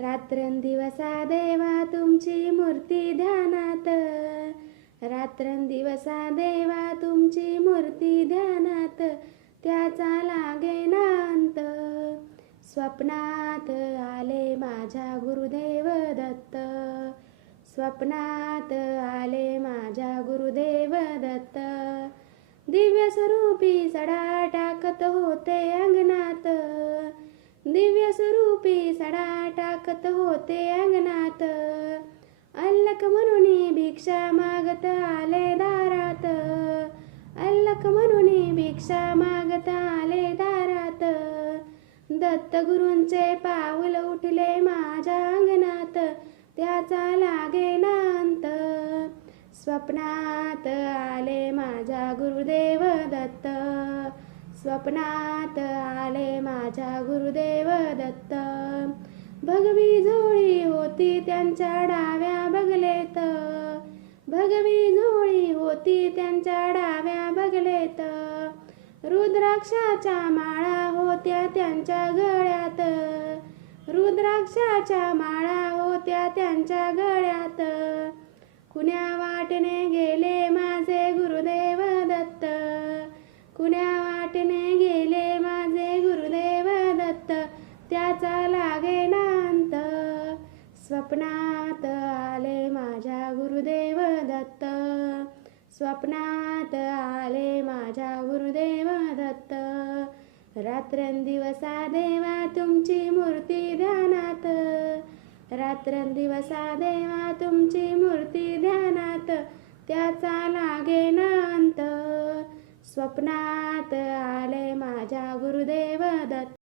रात्रंदिवसा देवा तुमची मूर्ती ध्यानात, रात्रंदिवसा देवा तुमची मूर्ती ध्यानात, त्याचा लागेना अंत. स्वप्नात आले माझ्या गुरुदेव दत्त, स्वप्नात आले माझ्या गुरुदेव दत्त. दिव्य स्वरूपी सडा टाकत होते अंगणात, दिव्य स्वरूपी सडा टाकत होते अंगणात. अल्लख म्हणून भिक्षा मागत आले दारात, अल्लख म्हणून भिक्षा मागत आले दारात. दत्त गुरूंचे पाऊल उठले माझ्या अंगणात, त्याचा लागेना अंत. स्वप्नात आले माझ्या गुरुदेव दत्त, स्वप्नात आले माझ्या गुरुदेव दत्त. भगवी झोळी होती त्यांच्या डाव्या बगलेत, भगवी झोळी होती त्यांच्या डाव्या बगलेत. रुद्राक्षाच्या माळा होत्या त्यांच्या गळ्यात, रुद्राक्षाच्या माळा होत्या त्यांच्या गळ्यात. कुण्या वाटेने गेले माझे गुरुदेव दत्त, कुण्या वाटेने गेले माझे गुरुदेव दत्त, त्याचा लागेना अंत. स्वप्नात आले माझ्या गुरुदेव दत्त, स्वप्नात आले माझ्या गुरुदेव दत्त. रात्रंदिवसा देवा तुमची मूर्ती ध्यानात, रात्रंदिवसा देवा तुमची मूर्ती ध्यानात, त्याचा लागेना अंत. स्वप्नात आले माझ्या गुरुदेव दत्त.